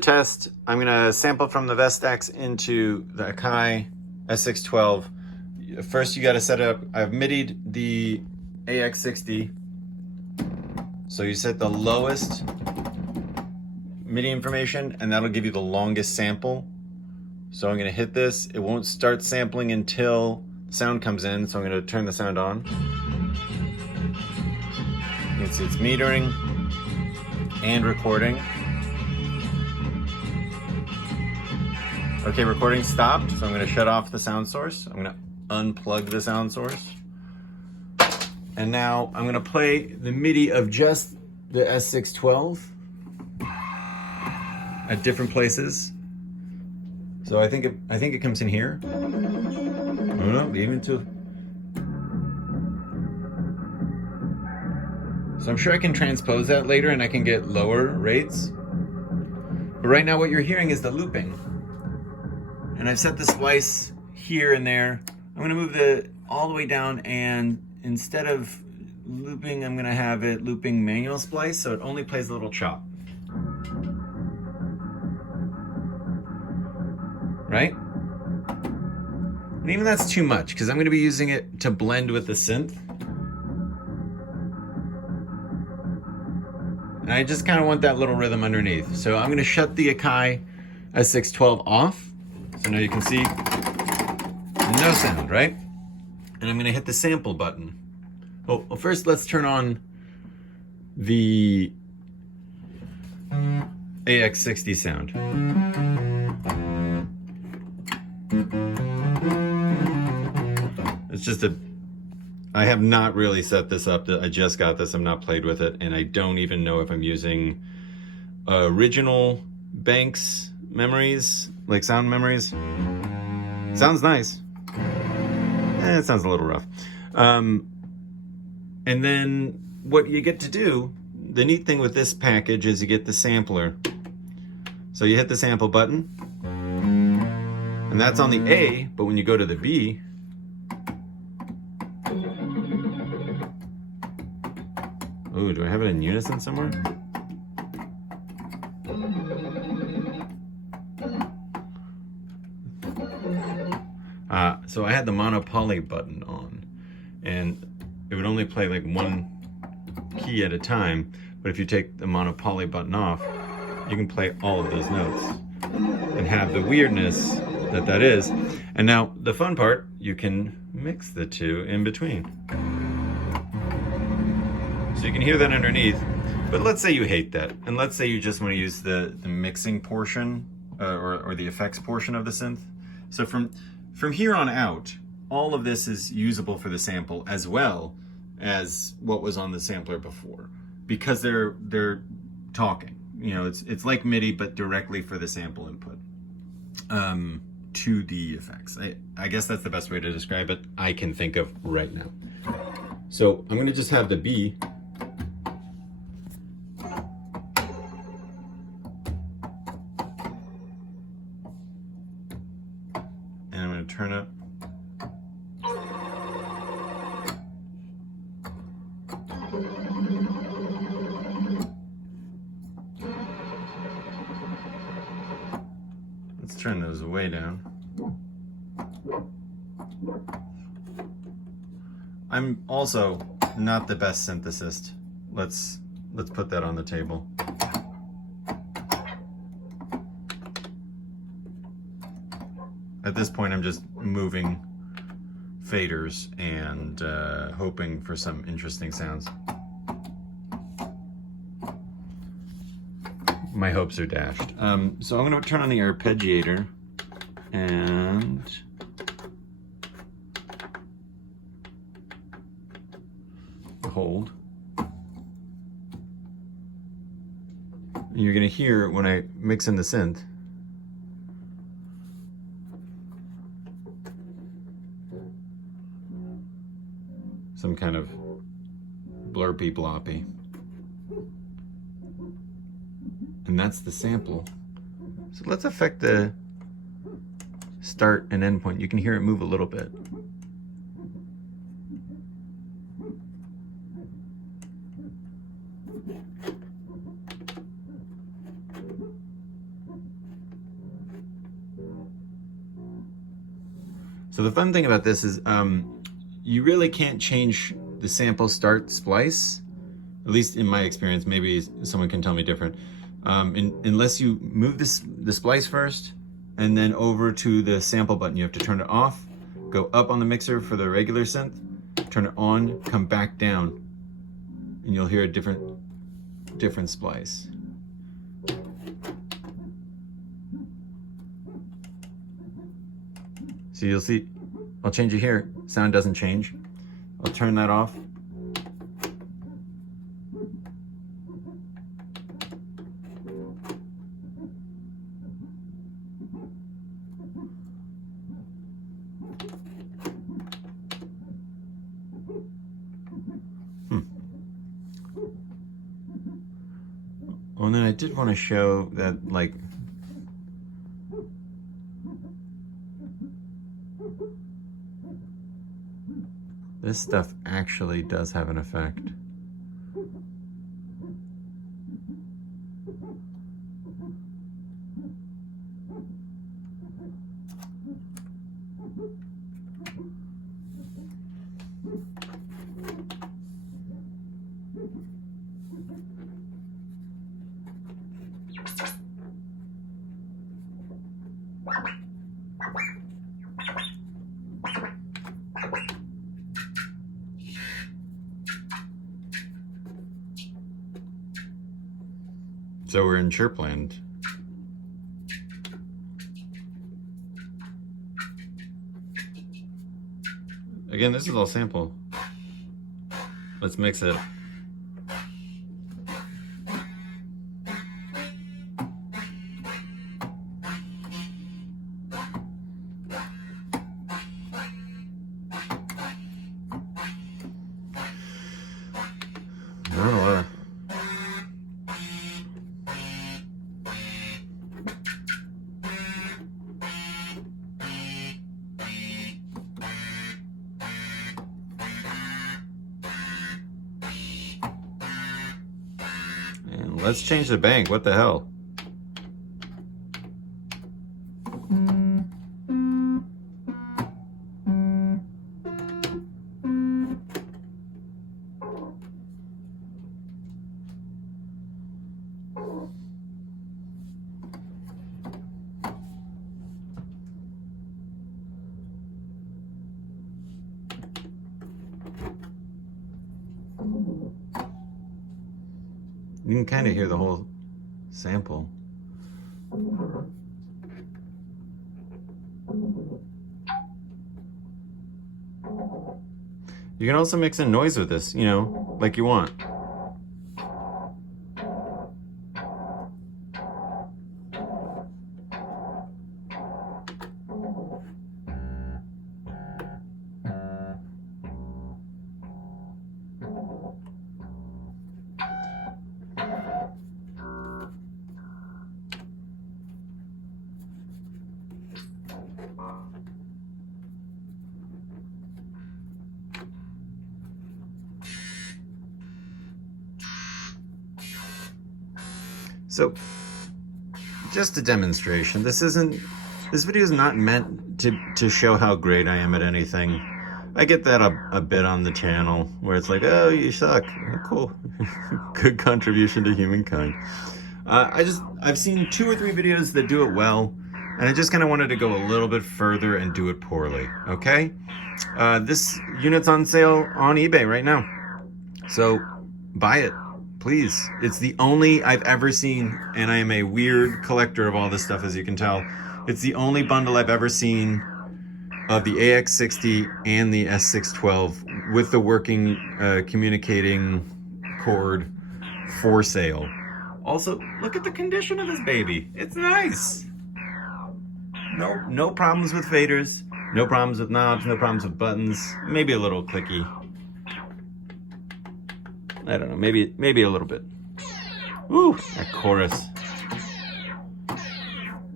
Test, I'm gonna sample from the Vestax into the Akai s612. First you gotta set up, I've MIDI'd the ax60. So you set the lowest MIDI information and that'll give you the longest sample. So I'm gonna hit this, it won't start sampling until the sound comes in, so I'm gonna turn the sound on. You can see it's metering and recording. Okay, recording stopped, so I'm gonna shut off the sound source. I'm gonna unplug the sound source. And now I'm gonna play the MIDI of just the s612 at different places. So I think it comes in here. Oh no, even to. So I'm sure I can transpose that later and I can get lower rates. But right now what you're hearing is the looping. And I've set the splice here and there. I'm gonna move it all the way down, and instead of looping, I'm gonna have it looping manual splice, so it only plays a little chop. Right? And even that's too much, because I'm gonna be using it to blend with the synth. And I just kind of want that little rhythm underneath. So I'm gonna shut the Akai s612 off. So now you can see no sound, right? And I'm gonna hit the sample button. Well, first let's turn on the ax60 sound. It's just I have not really set this up. I just got this, I'm not played with it, and I don't even know if I'm using original Banks memories, like sound memories. Sounds nice. It sounds a little rough. And then what you get to do, the neat thing with this package is you get the sampler. So you hit the sample button, and that's on the A, but when you go to the B, oh, do I have it in unison somewhere? So I had the mono poly button on, and it would only play like one key at a time, but if you take the mono poly button off, you can play all of these notes and have the weirdness that is. And now the fun part, you can mix the two in between. So you can hear that underneath, but let's say you hate that, and let's say you just want to use the mixing portion or the effects portion of the synth. So from here on out, all of this is usable for the sample as well as what was on the sampler before, because they're talking. You know, it's like MIDI, but directly for the sample input to the effects. I guess that's the best way to describe it I can think of right now. So I'm gonna just have the B. And I'm gonna turn up. Let's turn those way down. I'm also not the best synthesist. Let's put that on the table. At this point, I'm just moving faders and hoping for some interesting sounds. My hopes are dashed. So I'm going to turn on the arpeggiator and hold. And you're going to hear when I mix in the synth. Some kind of blurpy bloppy. And that's the sample. So let's affect the start and end point. You can hear it move a little bit. So the fun thing about this is you really can't change the sample start splice, at least in my experience. Maybe someone can tell me different, unless you move the splice first and then over to the sample button. You have to turn it off, go up on the mixer for the regular synth, turn it on, come back down, and you'll hear a different splice. So you'll see, I'll change it here. Sound doesn't change. I'll turn that off. Well, and then I did want to show that, like, this stuff actually does have an effect. So we're in Chirpland. Again, this is all sample. Let's mix it. Let's change the bank. What the hell? You can kind of hear the whole sample. You can also mix in noise with this, you know, like you want. So, just a demonstration. This video is not meant to show how great I am at anything. I get that a bit on the channel, where it's like, oh, you suck. Cool. Good contribution to humankind. I've seen 2 or 3 videos that do it well, and I just kind of wanted to go a little bit further and do it poorly, okay? This unit's on sale on eBay right now, so buy it. Please. It's the only I've ever seen, and I am a weird collector of all this stuff, as you can tell. It's the only bundle I've ever seen of the ax60 and the s612 with the working communicating cord for sale. Also, look at the condition of this baby. It's nice. No problems with faders, no problems with knobs, no problems with buttons. Maybe a little clicky. I don't know, maybe a little bit. Ooh, that chorus.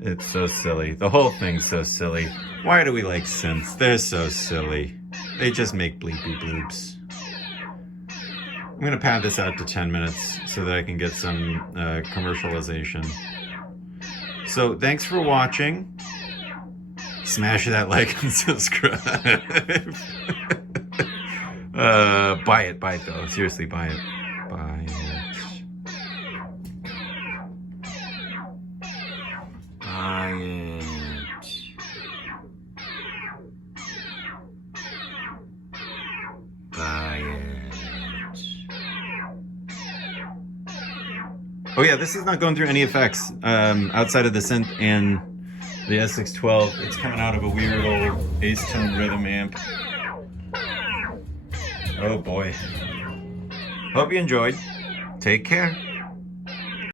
It's so silly. The whole thing's so silly. Why do we like synths? They're so silly. They just make bleepy bloops. I'm gonna pad this out to 10 minutes so that I can get some commercialization. So thanks for watching. smash that like and subscribe. Buy it though. Seriously, buy it. Buy it. Buy it. Buy it. Oh yeah, this is not going through any effects outside of the synth and the s612. It's coming out of a weird old Acetone rhythm amp. Oh boy. Hope you enjoyed. Take care.